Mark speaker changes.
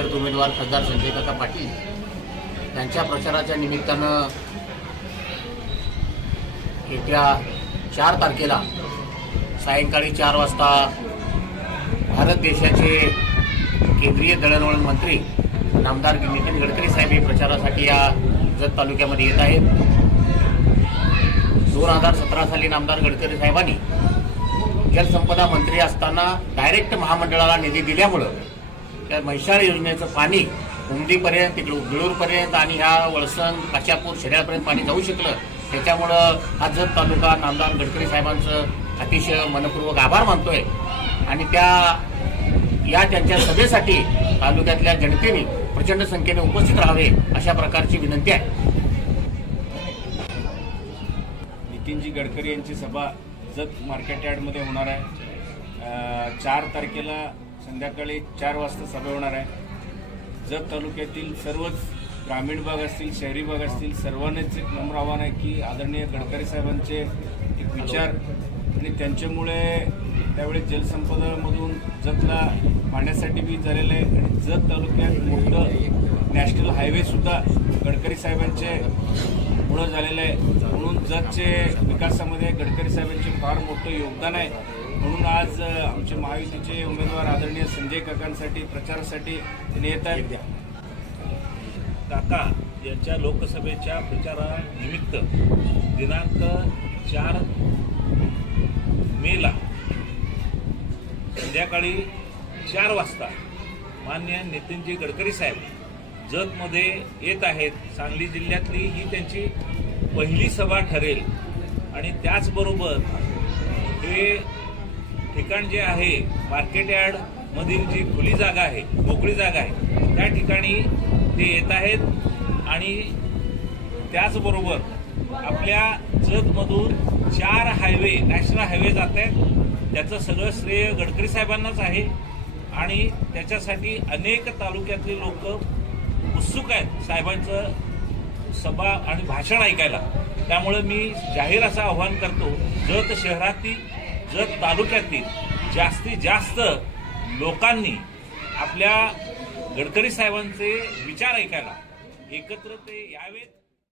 Speaker 1: उमेदवार खासदार संजय काका पाटील यांच्या प्रचाराच्या निमित्तानं येत्या चार तारखेला सायंकाळी चार वाजता भारत देशाचे केंद्रीय दळणवळण मंत्री नामदार नितीन गडकरी साहेब हे प्रचारासाठी या जत तालुक्यामध्ये येत आहेत. दोन हजार सतरा साली नामदार गडकरी साहेबांनी जलसंपदा मंत्री असताना डायरेक्ट महामंडळाला निधी दिल्यामुळं त्या म्हैसाळ योजनेचं पाणी उमदीपर्यंत तिकडे बिळूरपर्यंत आणि ह्या वळसंग काशापूर शेड्यापर्यंत पाणी जाऊ शकलं. त्याच्यामुळं हा जत तालुका नामदार गडकरी साहेबांचं अतिशय मनपूर्वक आभार मानतोय. आणि त्या या त्यांच्या सभेसाठी तालुक्यातल्या जनतेने प्रचंड संख्येने उपस्थित राहावे अशा प्रकारची विनंती आहे.
Speaker 2: नितीनजी गडकरी यांची सभा जत मार्केट यार्डमध्ये होणार आहे. चार तारखेला संध्याकाळी चार वाजता सभा होणार आहे. जत तालुक्यातील सर्वच ग्रामीण भाग असतील शहरी भाग असतील सर्वांनाच एक नम्र आव्हान आहे की आदरणीय गडकरी साहेबांचे एक विचार आणि त्यांच्यामुळे त्यावेळी जलसंपदामधून जतला पाण्यासाठी बी झालेलं आहे. आणि जत तालुक्यात मोठं नॅशनल हायवेसुद्धा गडकरी साहेबांचे पुढं झालेलं आहे. म्हणून जतचे विकासामध्ये गडकरी साहेबांचे फार मोठं योगदान आहे. म्हणून आज आमचे महायुतीचे उमेदवार आदरणीय संजय काकांसाठी प्रचारासाठी ते येत आहेत
Speaker 3: काका यांच्या लोकसभेच्या प्रचारानिमित्त दिनांक चार मेला संध्याकाळी चार वाजता मान्य नितीनजी गडकरी साहेब जतमध्ये येत आहेत. सांगली जिल्ह्यातली ही त्यांची पहिली सभा ठरेल. आणि त्याचबरोबर हे ठिकाण जे आहे मार्केट यार्डमधील जी खुली जागा आहे मोकळी जागा आहे त्या ठिकाणी ते येत आहेत आणि त्याचबरोबर आपल्या जतमधून चार हायवे नॅशनल हायवे जात आहेत. त्याचं सगळं श्रेय गडकरी साहेबांनाच आहे आणि त्याच्यासाठी अनेक तालुक्यातले लोक उत्सुक आहेत साहेबांचं सभा आणि भाषण ऐकायला. त्यामुळे मी जाहीर असं आव्हान करतो जत शहरातील जत तालुक्यातील जास्तीत जास्त लोकांनी आपल्या गडकरी साहेबांचे विचार ऐकायला एकत्र ते यावेत.